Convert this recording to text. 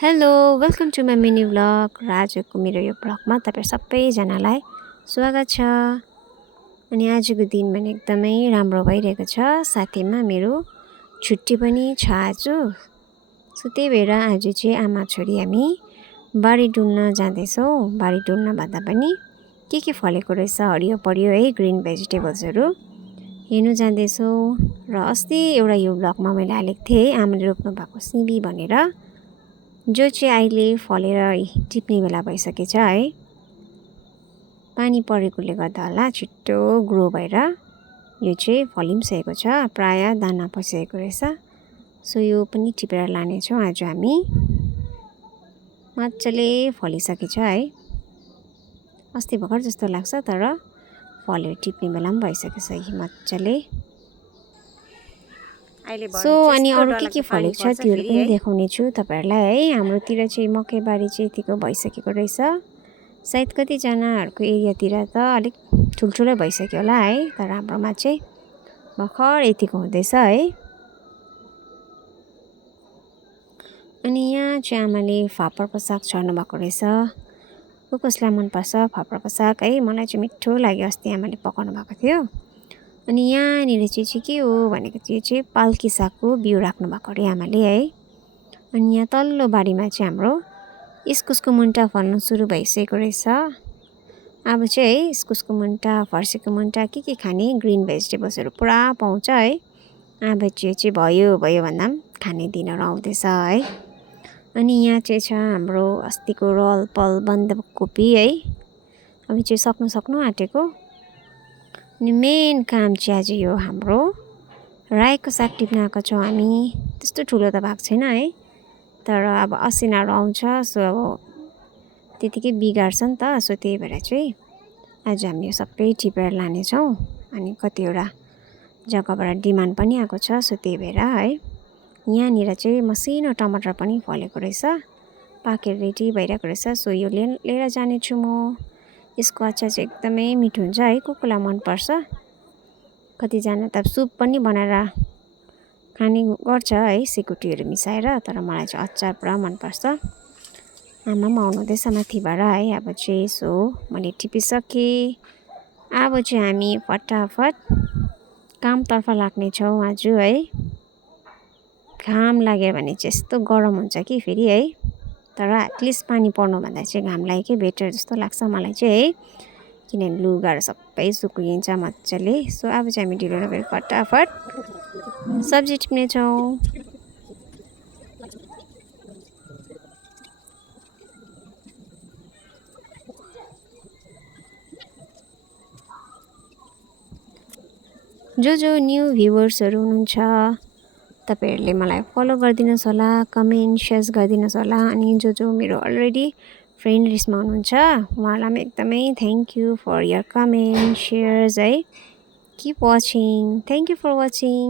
Hello welcome to my mini vlog र आजको मेरो यो भ्लगमा तपाईँ सबैजनालाई स्वागत छ। अनि आजको दिन पनि एकदमै राम्रो भइरहेको छ, साथैमा मेरो छुट्टी पनि छ आज। सो त्यही भएर आज चाहिँ आमा छोरी हामी बारी डुल्न जाँदैछौँ। बारी डुल्न भन्दा पनि के फलेको रहेछ हरियो परियो है ग्रिन भेजिटेबल्सहरू हेर्नु जाँदैछौँ। र अस्ति एउटा यो भ्लगमा मैले हालेको थिएँ आमाले रोप्नु भएको सिमी भनेर, जो चाहिँ अहिले फलेर टिप्ने बेला भइसकेछ है। पानी परेकोले गर्दा होला छिट्टो ग्रो भएर यो चाहिँ फलिसकेको छ, प्राय दाना पसिसकेको रहेछ। सो यो पनि टिपेर लानेछौँ आज हामी। मजाले फलिसकेछ है, अस्ति भर्खर जस्तो लाग्छ, तर फलेर टिप्ने बेला पनि भइसकेछ मजाले। सो अनि अरू के फलेको छ त्योहरू पनि देखाउने छु तपाईहरुलाई है। हाम्रोतिर चाहिँ मकैबारी चाहिँ यतिको भइसकेको रहेछ, सायद कतिजनाहरूको एरियातिर त अलिक ठुल्ठुलै भइसक्यो होला है, तर हाम्रोमा चाहिँ भर्खर यतिको हुँदैछ है। अनि यहाँ चाहिँ आमाले फापरको साग छर्नु भएको रहेछ। कसलाई मनपर्छ फापरको साग है, मलाई चाहिँ मिठो लाग्यो, अस्ति आमाले पकाउनु भएको थियो। अनि यहाँनिर चाहिँ के हो भनेको चाहिँ पाल्की सागको बिउ राख्नु भएको अरे आमाले है। अनि यहाँ तल्लो बारीमा चाहिँ हाम्रो इस्कुसको मुन्टा फल्नु सुरु भइसकेको रहेछ। अब चाहिँ है इस्कुसको मुन्टा, फर्सीको मुन्टा के खाने ग्रिन भेजिटेबल्सहरू पुरा पाउँछ है। अब चाहिँ भयो भन्दा पनि खाने दिनहरू आउँदैछ है। अनि यहाँ चाहिँ छ हाम्रो अस्तिको रहलपहल बन्दाकोपी है, अब चाहिँ सक्नु आँटेको। अनि मेन काम चाहिँ आज यो हाम्रो रायोको साग टिप्न आएको छौँ हामी। त्यस्तो ठुलो त भएको छैन है, तर अब असिनाहरू आउँछ, सो अब त्यतिकै बिगार्छ नि त। सो त्यही भएर चाहिँ आज हामी यो सबै टिपेर लानेछौँ। अनि कतिवटा जग्गाबाट डिमान्ड पनि आएको छ, सो त्यही भएर है। यहाँनिर चाहिँ मसिनो टमाटर पनि फलेको रहेछ, पाकेर रेडी भइरहेको रहेछ। सो यो लिएर जानेछु म। यसको अचार चाहिँ एकदमै मिठो हुन्छ है, कसलाई मनपर्छ। कतिजना त सुप पनि बनाएर खाने गर्छ है सिकुटीहरू मिसाएर, तर मलाई चाहिँ अचार पुरा मनपर्छ। आमा पनि आउनुहुँदैछ माथिबाट है। अब चाहिँ सो मैले टिपिसकेँ, अब चाहिँ हामी फटाफट कामतर्फ लाग्नेछौँ आज है। घाम लाग्यो भने चाहिँ यस्तो गरम हुन्छ कि फेरि है, तर एटलिस्ट पानी पर्नुभन्दा चाहिँ घाम लागेकै बेटर जस्तो लाग्छ मलाई चाहिँ है, किनभने लुगाहरू सबै सुकिन्छ मजाले। सो अब चाहिँ हामी ढिलो नगरी फटाफट सब्जी टिप्नेछौँ। जो न्यू भ्युवर्सहरू हुनुहुन्छ तपाईहरुले मलाई फलो गरिदिनुहोस् होला, कमेन्ट सेयर गरिदिनुहोस् होला। अनि जो मेरो अलरेडी फ्रेन्ड लिस्टमा हुनुहुन्छ उहाँलाई पनि एकदमै thank you for your comment shares है। Keep watching, thank you for watching.